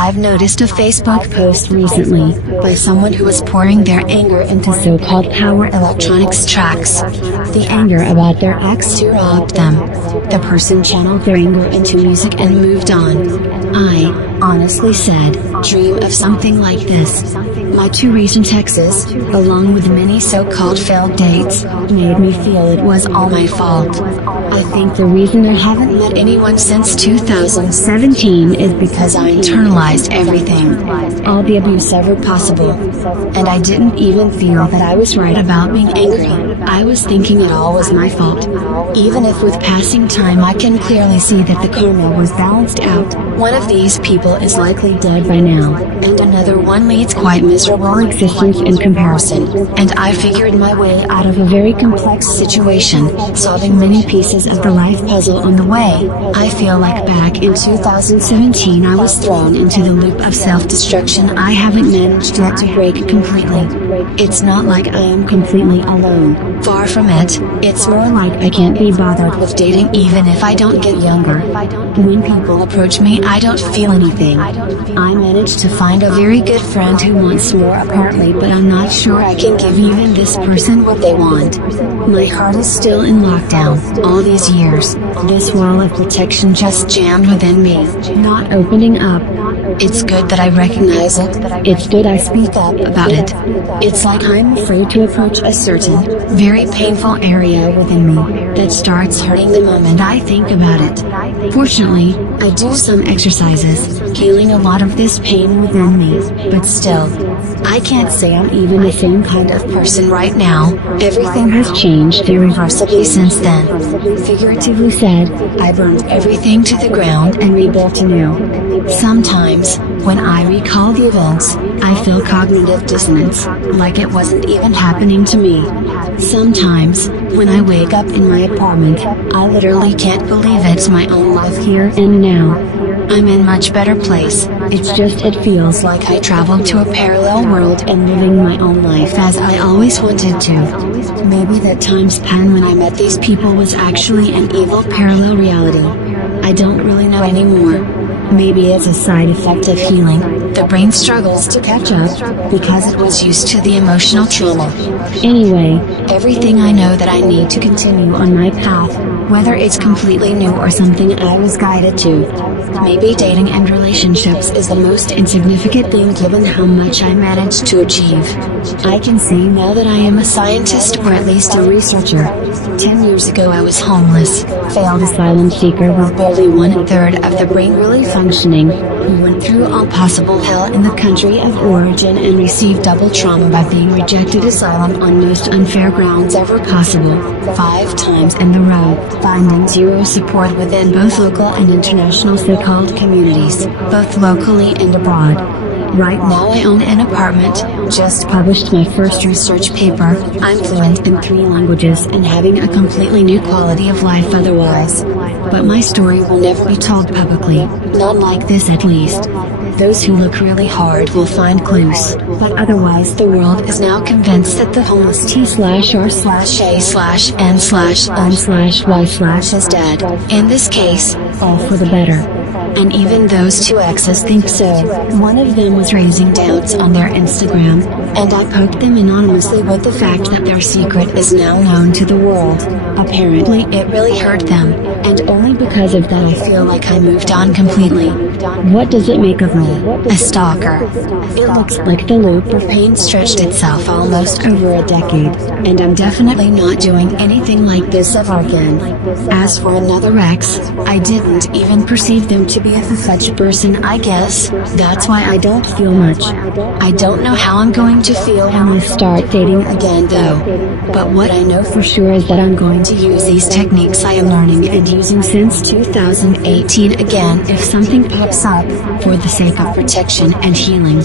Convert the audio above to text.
I've noticed a Facebook post recently, by someone who was pouring their anger into so-called power electronics tracks. The anger about their ex who robbed them. The person channeled their anger into music and moved on. I, honestly said, dream of something like this. My 2 recent exes, along with many so-called failed dates, made me feel it was all my fault. I think the reason I haven't met anyone since 2017 is because I internalized everything. All the abuse ever possible. And I didn't even feel that I was right about being angry. I was thinking it all was my fault. Even if with passing time I can clearly see that the karma was balanced out, one of these people is likely dead by now, and another one leads quite miserable existence in comparison, and I figured my way out of a very complex situation, solving many pieces of the life puzzle on the way. I feel like back in 2017 I was thrown into the loop of self-destruction I haven't managed yet to break completely. It's not like I am completely alone, far from it, it's more like I can't be bothered with dating even if I don't get younger. When people approach me I don't feel anything. I managed to find a very good friend who wants more apparently, but I'm not sure I can give even this person what they want. My heart is still in lockdown, all these years. This wall of protection just jammed within me, not opening up. It's good that I recognize it, it's good I speak up about it. It's like I'm afraid to approach a certain, very painful area within me, that starts hurting the moment I think about it. Fortunately, I do some exercises, healing a lot of this pain within me, but still, I can't say I'm even the same kind of person right now. Everything has changed irreversibly since then. Figuratively said, I burned everything to the ground and rebuilt anew. Sometimes, when I recall the events, I feel cognitive dissonance, like it wasn't even happening to me. Sometimes, when I wake up in my apartment, I literally can't believe it's my own life here and now. I'm in much better place, it's just it feels like I traveled to a parallel world and living my own life as I always wanted to. Maybe that time span when I met these people was actually an evil parallel reality. I don't really know anymore. Maybe it's a side effect of healing, the brain struggles to catch up, because it was used to the emotional trauma. Anyway, everything I know that I need to continue on my path, whether it's completely new or something I was guided to. Maybe dating and relationships is the most insignificant thing given how much I managed to achieve. I can say now that I am a scientist or at least a researcher. 10 years ago I was homeless, failed asylum seeker with barely 1/3 of the brain really functioning, who went through all possible hell in the country of origin and received double trauma by being rejected asylum on most unfair grounds ever possible, 5 times in the row, finding zero support within both local and international so-called communities, both locally and abroad. Right now I own an apartment, just published my first research paper, I'm fluent in 3 languages and having a completely new quality of life otherwise. But my story will never be told publicly, not like this at least. Those who look really hard will find clues, but otherwise the world is now convinced that the homeless T/R/A/N/N/Y/ is dead. In this case, all for the better. And even those 2 exes think so. One of them was raising doubts on their Instagram, and I poked them anonymously with the fact that their secret is now known to the world. Apparently it really hurt them, and only because of that I feel like I moved on completely. What does it make of me? A stalker. It looks like the loop of pain stretched itself almost over a decade, and I'm definitely not doing anything like this ever again. As for another ex, I didn't even perceive them to be a such person. I guess that's why I don't feel much. I don't know how I'm going to feel when I start dating again though. But what I know for sure is that I'm going to use these techniques I am learning and using since 2018 again if something pops up, for the sake of protection and healing.